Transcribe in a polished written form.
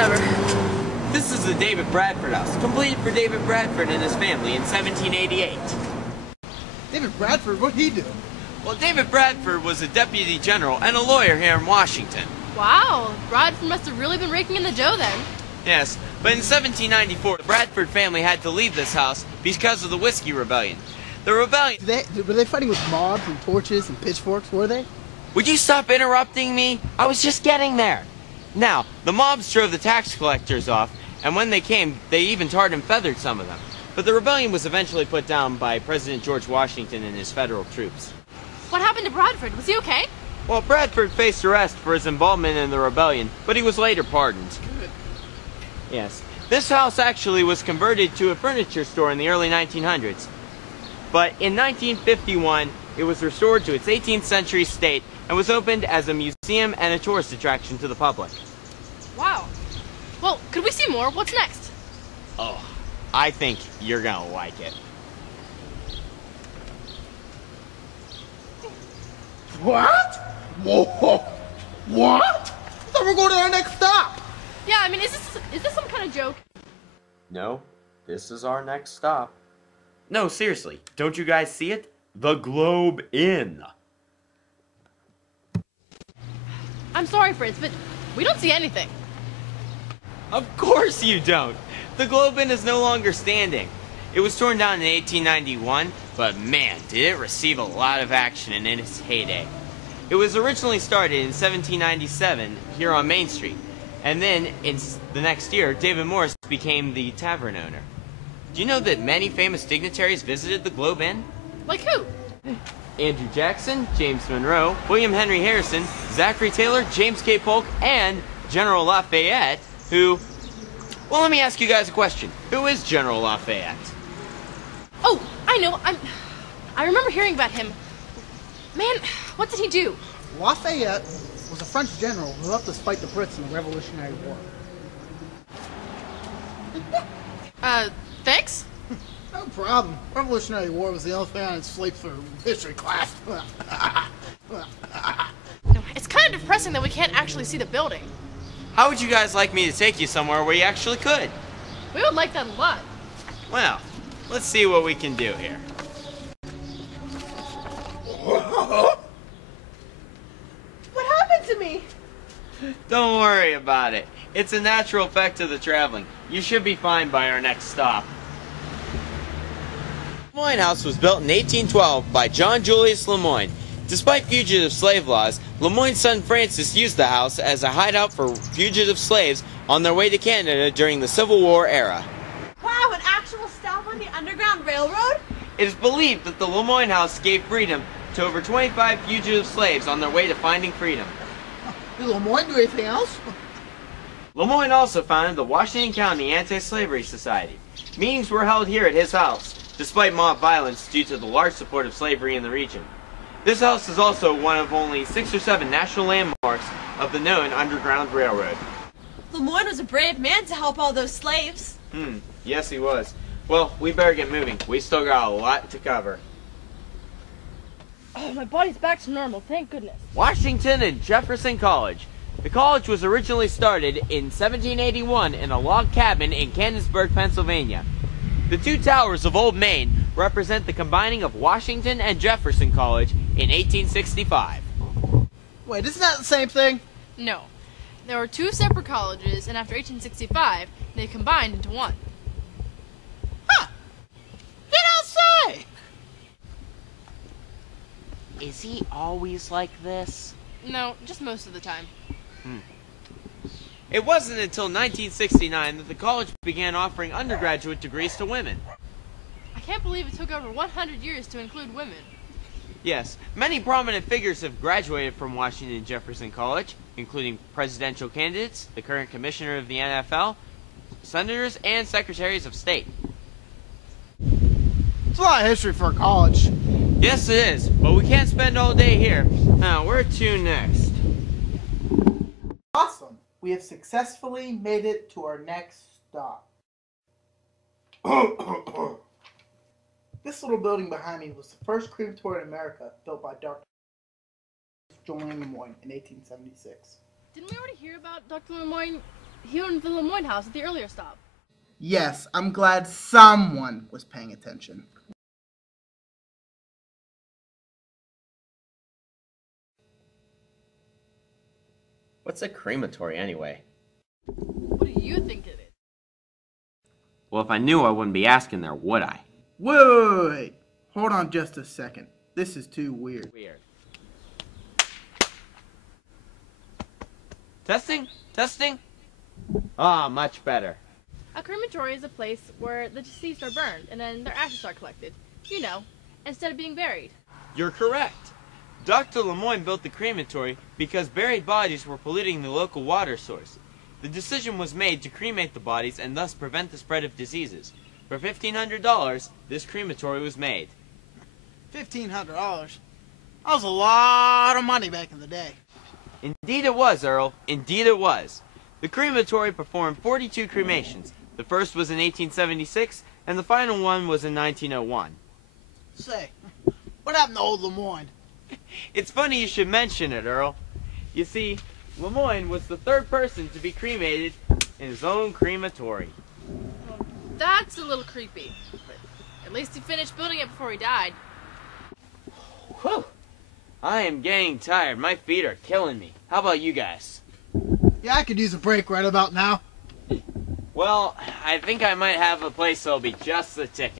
whatever. This is the David Bradford House, completed for David Bradford and his family in 1788. David Bradford, what'd he do? Well, David Bradford was a deputy general and a lawyer here in Washington. Wow, Bradford must have really been raking in the dough then. Yes, but in 1794, the Bradford family had to leave this house because of the Whiskey Rebellion. The rebellion... Were they fighting with mobs and torches and pitchforks, were they? Would you stop interrupting me? I was just getting there. Now, the mobs drove the tax collectors off, and when they came, they even tarred and feathered some of them. But the rebellion was eventually put down by President George Washington and his federal troops. What happened to Bradford? Was he okay? Well, Bradford faced arrest for his involvement in the rebellion, but he was later pardoned. Good. Yes. This house actually was converted to a furniture store in the early 1900s. But in 1951, it was restored to its 18th century state and was opened as a museum and a tourist attraction to the public. Wow. Well, could we see more? What's next? Oh, I think you're gonna like it. What? Whoa, what? I thought we were going to our next stop. Yeah, I mean, is this some kind of joke? No, this is our next stop. No, seriously, don't you guys see it? The Globe Inn. I'm sorry, Fritz, but we don't see anything. Of course you don't. The Globe Inn is no longer standing. It was torn down in 1891, but man, did it receive a lot of action in its heyday. It was originally started in 1797 here on Main Street, and then in the next year, David Morris became the tavern owner. Do you know that many famous dignitaries visited the Globe Inn? Like who? Andrew Jackson, James Monroe, William Henry Harrison, Zachary Taylor, James K. Polk, and General Lafayette, who... Well, let me ask you guys a question. Who is General Lafayette? Oh, I know. I remember hearing about him. Man, what did he do? Lafayette was a French general who helped us fight the Brits in the Revolutionary War. Thanks? No problem. Revolutionary War was the only thing I had sleep through history class. It's kind of depressing that we can't actually see the building. How would you guys like me to take you somewhere where you actually could? We would like that a lot. Well, let's see what we can do here. What happened to me? Don't worry about it. It's a natural effect of the traveling. You should be fine by our next stop. Lemoyne House was built in 1812 by John Julius Lemoyne. Despite fugitive slave laws, Lemoyne's son Francis used the house as a hideout for fugitive slaves on their way to Canada during the Civil War era. Wow, an actual stop on the Underground Railroad? It is believed that the Lemoyne House gave freedom to over 25 fugitive slaves on their way to finding freedom. Did Lemoyne do anything else? Lemoyne also founded the Washington County Anti-Slavery Society. Meetings were held here at his house, despite mob violence due to the large support of slavery in the region. This house is also one of only 6 or 7 national landmarks of the known Underground Railroad. Lemoyne was a brave man to help all those slaves. Yes he was. Well, we better get moving. We still got a lot to cover. Oh, my body's back to normal, thank goodness. Washington and Jefferson College. The college was originally started in 1781 in a log cabin in Canonsburg, Pennsylvania. The two towers of Old Main represent the combining of Washington and Jefferson College in 1865. Wait, isn't that the same thing? No. There were 2 separate colleges, and after 1865, they combined into one. Huh. You don't say! Is he always like this? No, just most of the time. It wasn't until 1969 that the college began offering undergraduate degrees to women. I can't believe it took over 100 years to include women. Yes, many prominent figures have graduated from Washington and Jefferson College, including presidential candidates, the current commissioner of the NFL, senators, and secretaries of state. It's a lot of history for a college. Yes, it is, but we can't spend all day here. Now, where to next? Awesome. We have successfully made it to our next stop. This little building behind me was the first crematorium in America built by Dr. Joanne Lemoyne in 1876. Didn't we already hear about Dr. Lemoyne? He owned the Lemoyne house at the earlier stop. Yes, I'm glad someone was paying attention. What's a crematory anyway? What do you think it is? Well, if I knew, I wouldn't be asking there, would I? Wait. Hold on just a second. This is too weird. Testing? Testing? Ah, much better. A crematory is a place where the deceased are burned and then their ashes are collected. You know, instead of being buried. You're correct. Dr. Lemoyne built the crematory because buried bodies were polluting the local water source. The decision was made to cremate the bodies and thus prevent the spread of diseases. For $1,500, this crematory was made. $1,500? That was a lot of money back in the day. Indeed it was, Earl. Indeed it was. The crematory performed 42 cremations. The first was in 1876, and the final one was in 1901. Say, what happened to old Lemoyne? It's funny you should mention it, Earl. You see, Lemoyne was the third person to be cremated in his own crematory. That's a little creepy. But at least he finished building it before he died. Whew. I am getting tired. My feet are killing me. How about you guys? Yeah, I could use a break right about now. Well, I think I might have a place that'll be just the ticket.